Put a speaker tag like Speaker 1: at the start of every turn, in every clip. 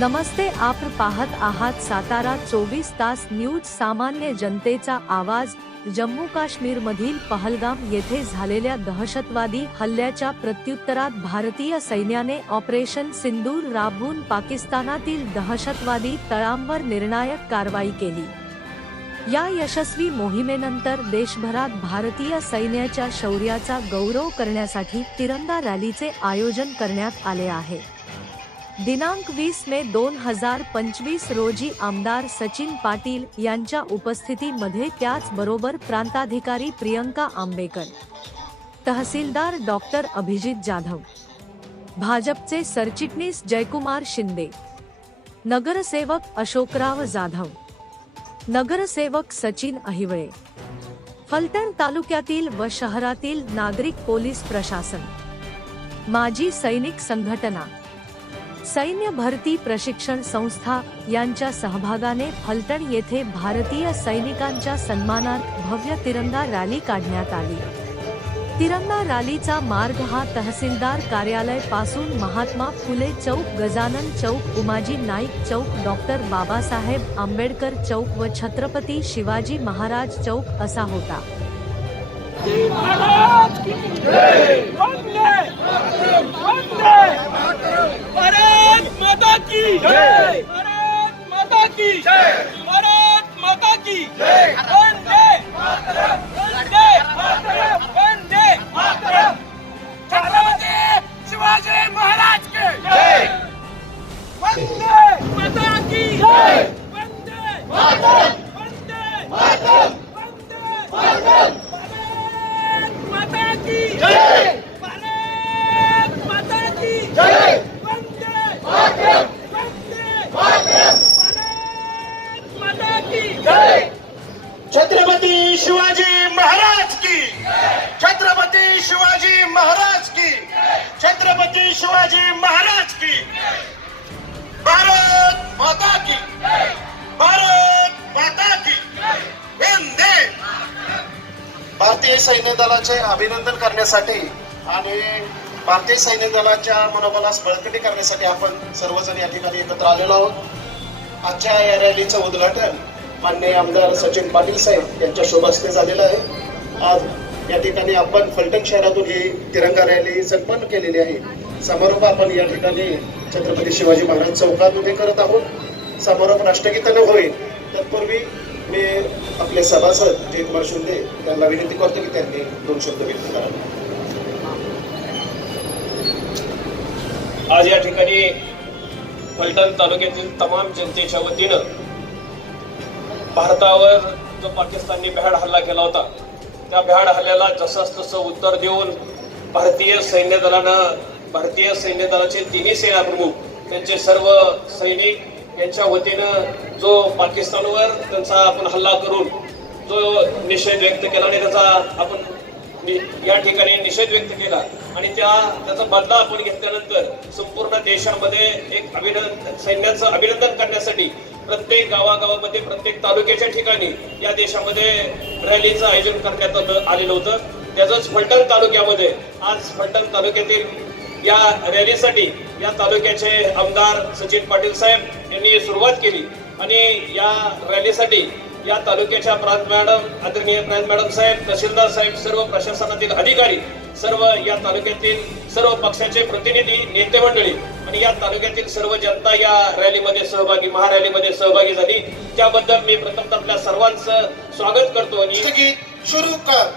Speaker 1: नमस्ते आपण पाहत आहात सातारा चोवीस तास न्यूज सामान्य जनतेचा आवाज. जम्मू काश्मीर मधील पहलगाम येथे झालेल्या दहशतवादी हल्ल्याच्या प्रत्युत्तरात भारतीय सैन्याने ऑपरेशन सिंदूर राबवून पाकिस्तानातील दहशतवादी तळांवर निर्णायक कारवाई केली. या यशस्वी मोहिमेनंतर देशभरात भारतीय सैन्याच्या शौर्याचा गौरव करण्यासाठी तिरंगा रॅलीचे आयोजन करण्यात आले आहे. दिनांक वीस मे दोन हजार पंचवीस रोजी आमदार सचिन पाटील यांच्या उपस्थितीमध्ये त्याचबरोबर प्रांताधिकारी प्रियंका आंबेकर तहसीलदार डॉक्टर अभिजित जाधव भाजपचे सरचिटणीस जयकुमार शिंदे नगरसेवक अशोकराव जाधव नगरसेवक सचिन अहिवळे फलटण तालुक्यातील व शहरातील नागरिक पोलीस प्रशासन माजी सैनिक संघटना सैन्य भरती प्रशिक्षण संस्था यांच्या सहभागाने फलटण येथे भारतीय सैनिकांच्या सन्मानार्थ भव्य तिरंगा रॅली काढण्यात आली. तिरंगा रॅलीचा मार्ग हा तहसीलदार कार्यालयपासून महात्मा फुले चौक गजानन चौक उमाजी नाईक चौक डॉक्टर बाबासाहेब आंबेडकर चौक व छत्रपती शिवाजी महाराज चौक असा होता.
Speaker 2: छत्रपती शिवाजी महाराज की।
Speaker 3: छत्रपती शिवाजी महाराज की। भारत माता की। भारत माता की। वंदे। भारतीय सैन्य दलाचे अभिनंदन करण्यासाठी आणि भारतीय सैन्य दलाच्या मनोबलास बळकटी करण्यासाठी आपण सर्वजण या ठिकाणी एकत्र आलेलो आहोत. आजच्या या रॅलीचं उद्घाटन माननीय आमदार सचिन पाटील साहेब यांच्या शुभ हस्ते झालेलं आहे. आज या ठिकाणी आपण फलटण शहरातून ही तिरंगा रॅली संपन्न केलेली आहे. समारोप आपण या ठिकाणी छत्रपती शिवाजी महाराज चौकामध्ये करत आहोत. समारोप राष्ट्रगीतानं होईल. तत्पूर्वी मी आपले सभासद जयकुमार शिंदे त्यांना विनंती करतो की त्यांनी दोन शब्द व्यक्त करावे
Speaker 4: आज या ठिकाणी फलटण तालुक्यातील तमाम जनतेच्या वतीनं भारतावर जो पाकिस्तानने भ्याड हल्ला केला होता त्या भ्याड हल्ल्याला जसंच तसं उत्तर देऊन भारतीय सैन्य दलानं भारतीय सैन्य दलाचे तिन्ही सेना प्रमुख त्यांचे सर्व सैनिक यांच्या वतीनं जो पाकिस्तानवर त्यांचा आपण हल्ला करून जो निषेध व्यक्त केला आणि त्याचा आपण या ठिकाणी निषेध व्यक्त केला आणि त्या त्याचा बदला आपण घेतल्यानंतर संपूर्ण देशामध्ये एक अभिनंदन सैन्याचं अभिनंदन करण्यासाठी प्रत्येक गावागावामध्ये प्रत्येक तालुक्याच्या ठिकाणी या देशामध्ये रॅलीचं आयोजन करण्यात आलं- आलेलं होतं. त्याचंच फलटण तालुक्यामध्ये आज फलटण तालुक्यातील या रॅलीसाठी या तालुक्याचे आमदार सचिन पाटील साहेब यांनी सुरुवात केली. आणि या रॅलीसाठी या तालुक्याच्या प्रांत मॅडम आदरणीय प्रांत मॅडम साहेब तहसीलदार साहेब सर्व प्रशासनातील अधिकारी सर्व या तालुक्यातील सर्व पक्षाचे प्रतिनिधी नेते मंडळी आणि या तालुक्यातील सर्व जनता या रॅलीमध्ये सहभागी महारॅलीमध्ये सहभागी झाली. त्याबद्दल मी प्रथम आपल्या सर्वांचं स्वागत करतो आणि
Speaker 3: सुरू कर.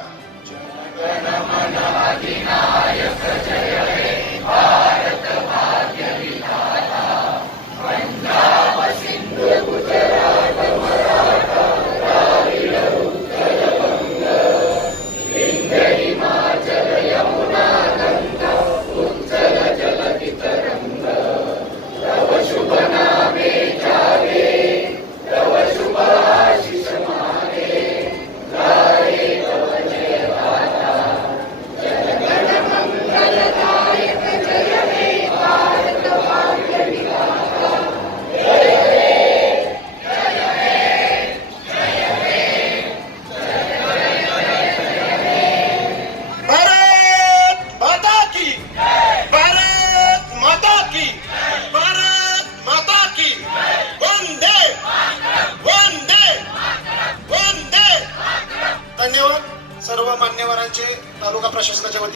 Speaker 3: सर्व मान्यवरांचे तालुका प्रशासनाच्या वतीने